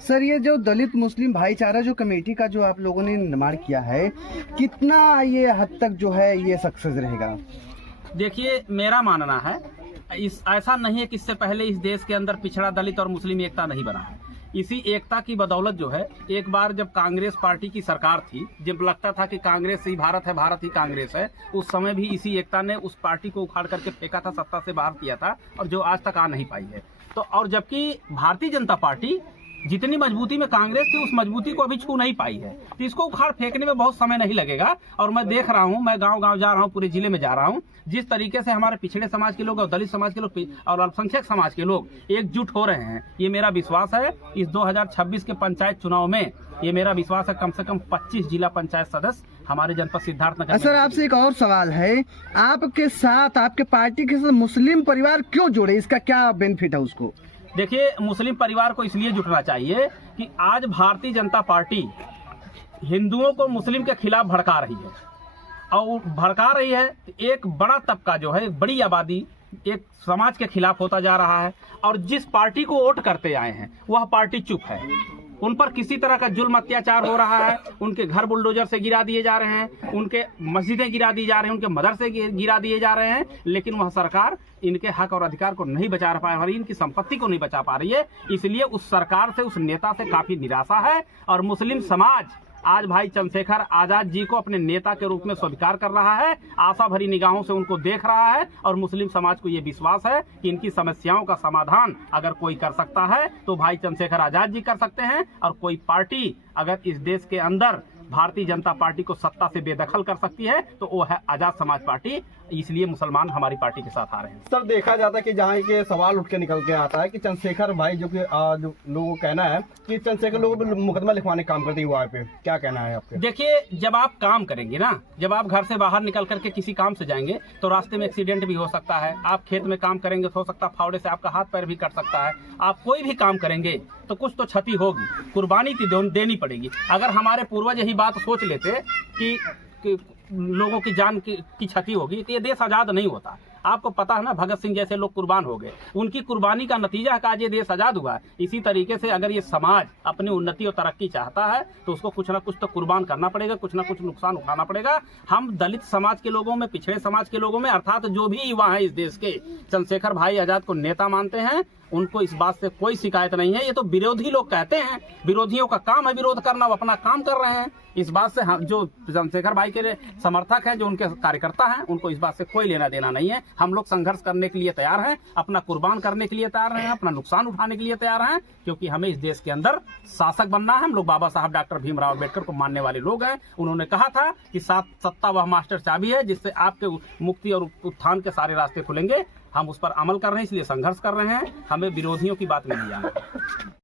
Sir, ये जो दलित मुस्लिम भाईचारा जो कमेटी का जो आप लोगों ने निर्माण किया है, कितना ये हद तक जो है ये सक्सेस रहेगा? देखिए, मेरा मानना है ऐसा नहीं है कि इससे पहले इस देश के अंदर पिछड़ा दलित और मुस्लिम एकता नहीं बना है। इसी एकता की बदौलत जो है, एक बार जब कांग्रेस पार्टी की सरकार थी, जब लगता था कि कांग्रेस ही भारत है, भारत ही कांग्रेस है, उस समय भी इसी एकता ने उस पार्टी को उखाड़ करके फेंका था, सत्ता से बाहर किया था, और जो आज तक आ नहीं पाई है। तो और जबकि भारतीय जनता पार्टी जितनी मजबूती में कांग्रेस थी, उस मजबूती को अभी छू नहीं पाई है, तो इसको उखाड़ फेंकने में बहुत समय नहीं लगेगा। और मैं देख रहा हूं, मैं गांव-गांव जा रहा हूं, पूरे जिले में जा रहा हूं, जिस तरीके से हमारे पिछड़े समाज के लोग और दलित समाज के लोग और अल्पसंख्यक समाज के लोग एकजुट हो रहे हैं, ये मेरा विश्वास है। इस 2026 के पंचायत चुनाव में ये मेरा विश्वास है, कम से कम 25 जिला पंचायत सदस्य हमारे जनपद सिद्धार्थनगर। सर, आपसे एक और सवाल है, आपके साथ, आपके पार्टी के साथ मुस्लिम परिवार क्यों जुड़े? इसका क्या बेनिफिट है उसको? देखिए, मुस्लिम परिवार को इसलिए जुटना चाहिए कि आज भारतीय जनता पार्टी हिंदुओं को मुस्लिम के खिलाफ भड़का रही है, और भड़का रही है एक बड़ा तबका जो है, बड़ी आबादी एक समाज के खिलाफ होता जा रहा है, और जिस पार्टी को वोट करते आए हैं वह पार्टी चुप है। उन पर किसी तरह का जुल्म अत्याचार हो रहा है, उनके घर बुलडोजर से गिरा दिए जा रहे हैं, उनके मस्जिदें गिरा दी जा रही हैं, उनके मदरसे गिरा दिए जा रहे हैं, लेकिन वह सरकार इनके हक और अधिकार को नहीं बचा पा रही, इनकी संपत्ति को नहीं बचा पा रही है। इसलिए उस सरकार से, उस नेता से काफी निराशा है, और मुस्लिम समाज आज भाई चंद्रशेखर आजाद जी को अपने नेता के रूप में स्वीकार कर रहा है, आशा भरी निगाहों से उनको देख रहा है, और मुस्लिम समाज को ये विश्वास है कि इनकी समस्याओं का समाधान अगर कोई कर सकता है तो भाई चंद्रशेखर आजाद जी कर सकते हैं। और कोई पार्टी अगर इस देश के अंदर भारतीय जनता पार्टी को सत्ता से बेदखल कर सकती है तो वो है आजाद समाज पार्टी। इसलिए मुसलमान हमारी पार्टी के साथ आ रहे हैं। सर, देखा जाता है कि जहाँ के सवाल उठ के निकल के आता है कि चंद्रशेखर भाई जो लोगों का कहना है कि चंद्रशेखर लोग मुकदमा लिखवाने का काम करते हुआ पे, क्या कहना है आपके? देखिए, जब आप काम करेंगे ना, जब आप घर से बाहर निकल करके किसी काम से जाएंगे तो रास्ते में एक्सीडेंट भी हो सकता है, आप खेत में काम करेंगे तो हो सकता है फावड़े से आपका हाथ पैर भी कट सकता है, आप कोई भी काम करेंगे तो कुछ तो क्षति होगी, कुर्बानी देनी पड़ेगी। अगर हमारे पूर्वज यही बात सोच लेते कि लोगों की जान की क्षति होगी तो ये देश आजाद नहीं होता। आपको पता है ना, भगत सिंह जैसे लोग कुर्बान हो गए, उनकी कुर्बानी का नतीजा है कि आज ये देश आजाद हुआ है। इसी तरीके से अगर ये समाज अपनी उन्नति और तरक्की चाहता है तो उसको कुछ ना कुछ तो कुर्बान करना पड़ेगा, कुछ ना कुछ नुकसान उठाना पड़ेगा। हम दलित समाज के लोगों में, पिछड़े समाज के लोगों में, अर्थात जो भी युवा है इस देश के, चंद्रशेखर भाई आजाद को नेता मानते हैं, उनको इस बात से कोई शिकायत नहीं है। ये तो विरोधी लोग कहते हैं, विरोधियों का काम है विरोध करना, वो अपना काम कर रहे हैं। इस बात से हम जो चंद्रशेखर भाई के समर्थक हैं, जो उनके कार्यकर्ता हैं, उनको इस बात से कोई लेना देना नहीं है। हम लोग संघर्ष करने के लिए तैयार हैं, अपना कुर्बान करने के लिए तैयार हैं, अपना नुकसान उठाने के लिए तैयार हैं, क्योंकि हमें इस देश के अंदर शासक बनना है। हम लोग बाबा साहब डॉक्टर भीमराव अम्बेडकर को मानने वाले लोग हैं। उन्होंने कहा था कि सत्ता वह मास्टर चाबी है जिससे आपके मुक्ति और उत्थान के सारे रास्ते खुलेंगे। हम उस पर अमल कर रहे हैं, इसलिए संघर्ष कर रहे हैं। हमें विरोधियों की बात नहीं आना।